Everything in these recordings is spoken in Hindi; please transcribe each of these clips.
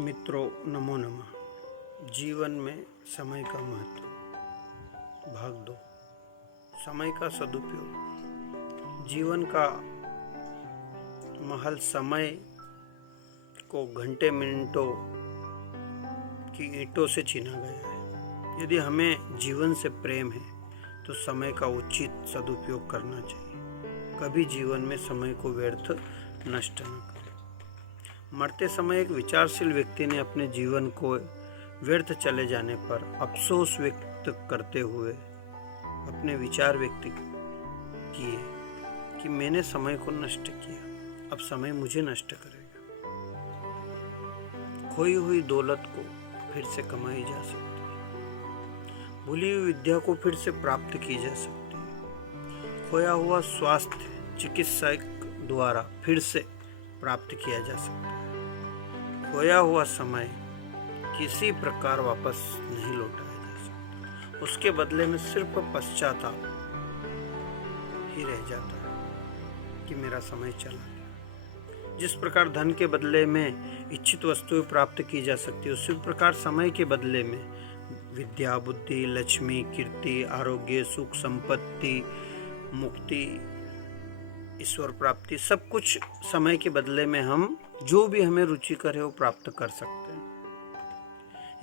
मित्रों, नमो नमः। जीवन में समय का महत्व, भाग 2। समय का सदुपयोग। जीवन का महल समय को घंटे मिनटों की ईंटों से छीना गया है। यदि हमें जीवन से प्रेम है तो समय का उचित सदुपयोग करना चाहिए। कभी जीवन में समय को व्यर्थ नष्ट न करें। मरते समय एक विचारशील व्यक्ति ने अपने जीवन को व्यर्थ चले जाने पर अफसोस व्यक्त करते हुए अपने विचार व्यक्त किए कि मैंने समय को नष्ट किया, अब समय मुझे नष्ट करेगा। खोई हुई दौलत को फिर से कमाई जा सकती है, भूली हुई विद्या को फिर से प्राप्त की जा सकती है, खोया हुआ स्वास्थ्य चिकित्सक द्वारा फिर से प्राप्त किया जा सकता है, खोया हुआ समय किसी प्रकार वापस नहीं लौटाया जा सकता। उसके बदले में सिर्फ पश्चाताप ही रह जाता है कि मेरा समय चला गया। जिस प्रकार धन के बदले में इच्छित वस्तुएं प्राप्त की जा सकती है, उसी प्रकार समय के बदले में विद्या, बुद्धि, लक्ष्मी, कीर्ति, आरोग्य, सुख, संपत्ति, मुक्ति, ईश्वर प्राप्ति, सब कुछ समय के बदले में हम जो भी हमें रुचिकर है वो प्राप्त कर सकते हैं।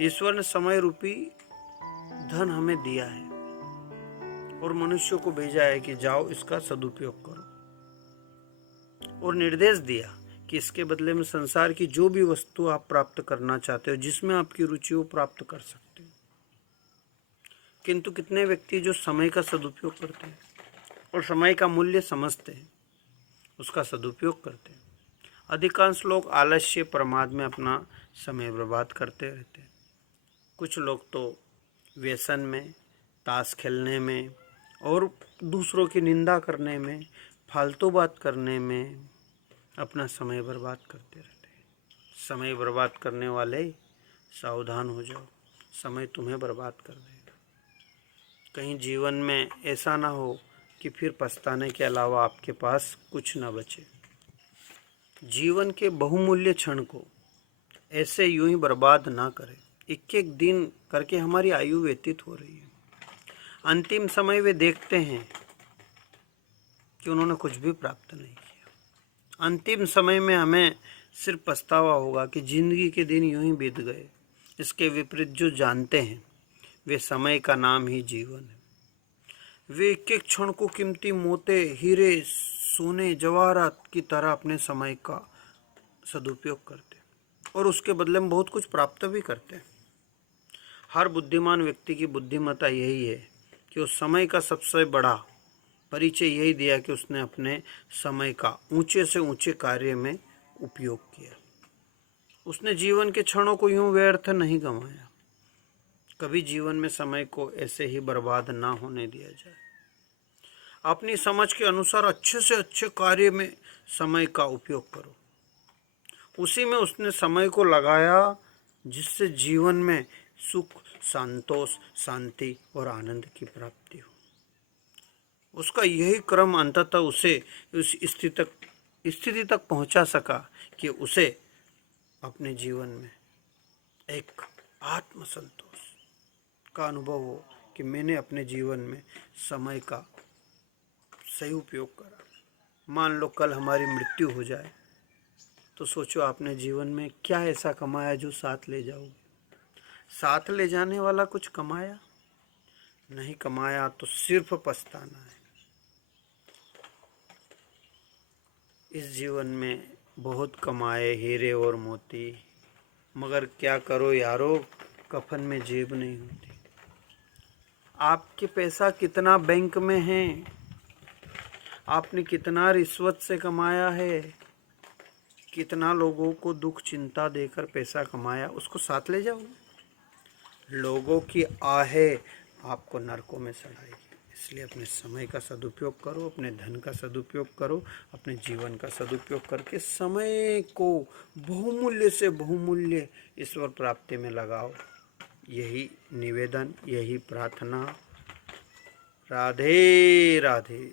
ईश्वर ने समय रूपी धन हमें दिया है और मनुष्यों को भेजा है कि जाओ इसका सदुपयोग करो, और निर्देश दिया कि इसके बदले में संसार की जो भी वस्तु आप प्राप्त करना चाहते हो, जिसमें आपकी रुचि हो, प्राप्त कर सकते हो। किंतु कितने व्यक्ति जो समय का सदुपयोग करते हैं और समय का मूल्य समझते हैं, उसका सदुपयोग करते हैं। अधिकांश लोग आलस्य, प्रमाद में अपना समय बर्बाद करते रहते हैं। कुछ लोग तो व्यसन में, ताश खेलने में और दूसरों की निंदा करने में, फालतू बात करने में अपना समय बर्बाद करते रहते हैं। समय बर्बाद करने वाले सावधान हो जाओ, समय तुम्हें बर्बाद कर देगा। कहीं जीवन में ऐसा ना हो कि फिर पछताने के अलावा आपके पास कुछ न बचे। जीवन के बहुमूल्य क्षण को ऐसे यूं ही बर्बाद ना करें। एक एक दिन करके हमारी आयु व्यतीत हो रही है। अंतिम समय वे देखते हैं कि उन्होंने कुछ भी प्राप्त नहीं किया। अंतिम समय में हमें सिर्फ पछतावा होगा कि जिंदगी के दिन यूं ही बीत गए। इसके विपरीत जो जानते हैं वे समय का नाम ही जीवन है। वे एक एक क्षण को कीमती मोती, हीरे, सोने, जवाहरात की तरह अपने समय का सदुपयोग करते और उसके बदले में बहुत कुछ प्राप्त भी करते हैं। हर बुद्धिमान व्यक्ति की बुद्धिमत्ता यही है कि उस समय का सबसे बड़ा परिचय यही दिया कि उसने अपने समय का ऊंचे से ऊंचे कार्य में उपयोग किया। उसने जीवन के क्षणों को यूं व्यर्थ नहीं गंवाया। कभी जीवन में समय को ऐसे ही बर्बाद ना होने दिया जाए। अपनी समझ के अनुसार अच्छे से अच्छे कार्य में समय का उपयोग करो। उसी में उसने समय को लगाया जिससे जीवन में सुख, संतोष, शांति और आनंद की प्राप्ति हो। उसका यही क्रम अंततः उसे उस स्थिति तक पहुंचा सका कि उसे अपने जीवन में एक आत्मसंतोष का अनुभव हो कि मैंने अपने जीवन में समय का सही उपयोग करा। मान लो कल हमारी मृत्यु हो जाए तो सोचो आपने जीवन में क्या ऐसा कमाया जो साथ ले जाओगे। साथ ले जाने वाला कुछ कमाया नहीं, कमाया तो सिर्फ पछताना है। इस जीवन में बहुत कमाए हीरे और मोती, मगर क्या करो यारो, कफन में जेब नहीं होती। आपके पैसा कितना बैंक में है, आपने कितना रिश्वत से कमाया है, कितना लोगों को दुख चिंता देकर पैसा कमाया, उसको साथ ले जाओ। लोगों की आहें आपको नरकों में सड़ाएगी। इसलिए अपने समय का सदुपयोग करो, अपने धन का सदुपयोग करो, अपने जीवन का सदुपयोग करके समय को बहुमूल्य से बहुमूल्य ईश्वर प्राप्ति में लगाओ। यही निवेदन, यही प्रार्थना। राधे राधे।